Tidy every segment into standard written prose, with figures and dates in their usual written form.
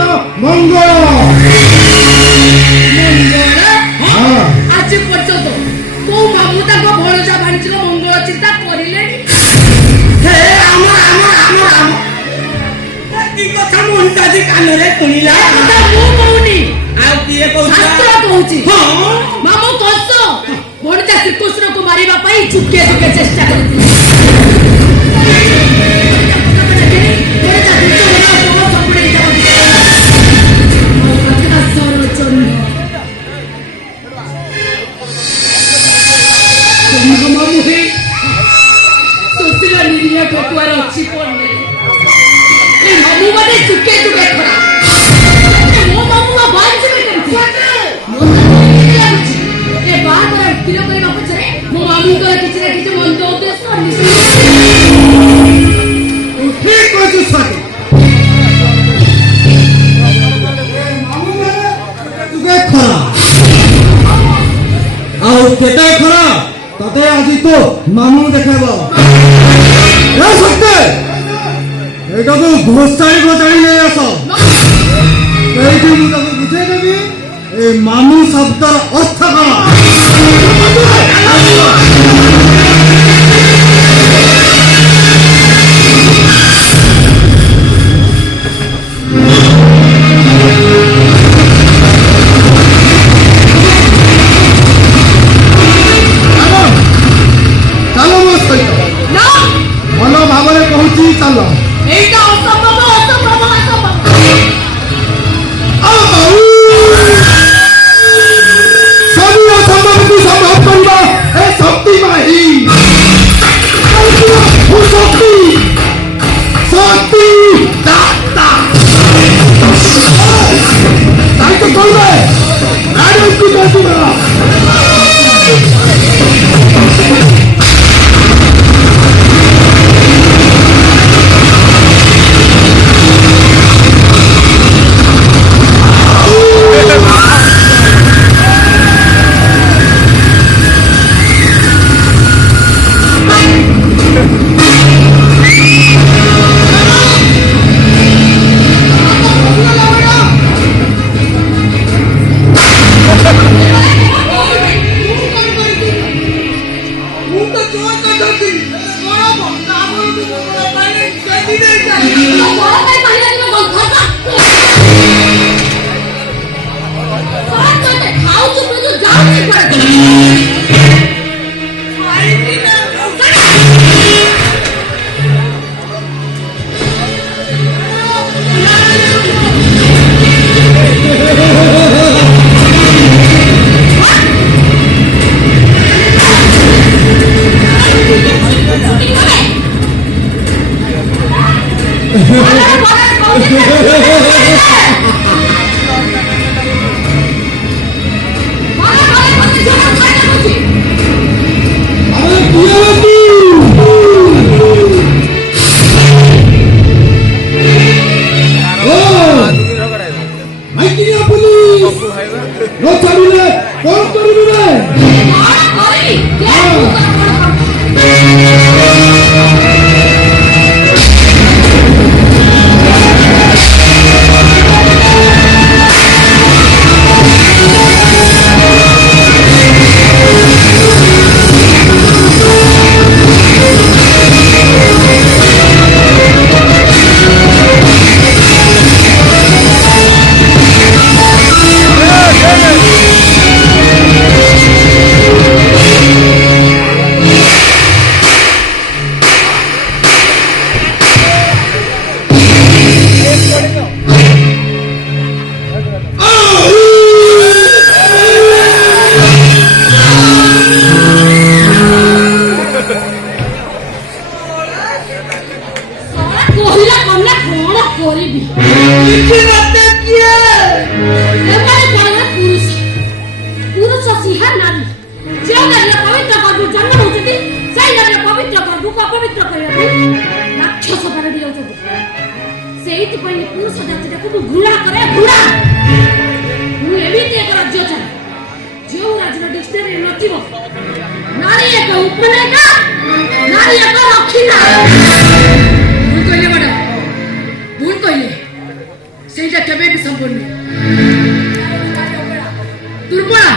मंगल आज पर्यंत को मामू ताको भणजा भाणीचर मंगल चिंता करिलेनी हे आमर आमर आमर आमर की कथा मोहिता जी कान रे सुनिला कथा मु कहूनी आ किए कहू शास्त्र कहूची हां मामू कंस भणजा श्रीकृष्ण को मारिबा पई चुके चुके चेष्टा करथिले चुके चुके खड़ा मो मामू बाहर से मो ए बार बार किलो करे बापू छरे मो मामू को किछ ना किछ मन तो उद्देश्य ठीक हो जो साथी मामू माने तुगे खरा आउ केते खरा तते আজি তো मामू देखाबो ए सत्य एटा तो घोषाई गोचारी ले आसो एठी मु ताको बुझे देबी ए मामू शब्दर अर्थ करा चलो मो सहित ना भल भावरे कहूची चलो एटा असंभव असंभव असंभव सभी असंभव को संभव करवा ए शक्ति माही शक्ति शक्ति दाता ताई तो करबे राजू की कहती बड़ा नारी एक उपनायिका नारी एक रक्षिता भूल कहले बड़ा भूल कहले सेटा ସେ କେବେ ବି ସମ୍ଭବ ନୁହେଁ। ଦୁର୍ବଳା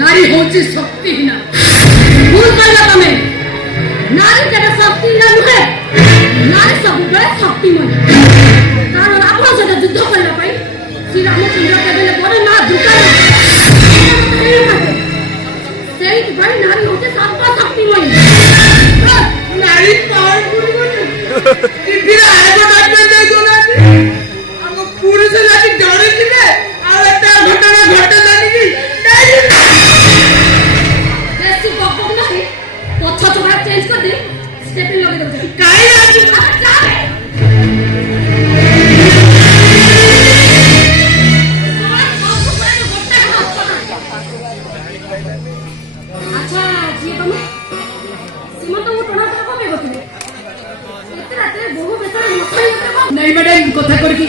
ନାରୀ ହଉଛି ଶକ୍ତିହୀନ। ଭୁଲ କହିଲ ତମେ। ନାରୀ କେବେ ଶକ୍ତିହୀନ ନୁହେଁ, ନାରୀ ସବୁବେଳେ ଶକ୍ତିମୟୀ। କାରଣ ଆପଣ ସହିତ ଯୁଦ୍ଧ କରିବା ପାଇଁ ଶ୍ରୀରାମଚନ୍ଦ୍ର କେବେ ବଡ ମା ଦୁର୍ଗା ସେଇଥିପାଇଁ ନାରୀ ହଉଛି ସର୍ବଶକ୍ତିମୟୀ। ନାରୀ କଣ କରିବନି ଟିଭିରେ ଆଡଭର୍ଟାଇଜମେଣ୍ଟ ଦେଇଦଉନାହାନ୍ତି ଆମ ପୁରୁଷ ଜାତି ଡରିଥିଲେ ଆଉ ଏତେ ଘଟଣା ଘଟନ୍ତାନି କି ବେଶୀ ଗପ ନାହିଁ, ପଛ ଚୋପା ଚେଞ୍ଜ କରିଦେଇ ଷ୍ଟେପିଂ ଲଗେଇ ଦେଉଛି। କାହିଁ ଆଜି ଆଚ୍ଛା ଯିଏ ତମେ ସୀମନ୍ତଙ୍କୁ ଟଣାଟଣା କଣ ପାଇଁ କରୁଥିଲେ? ଏତେ ରାତିରେ ବହୁ ବେଶରେ ମଶାଣି କଥା କରିକି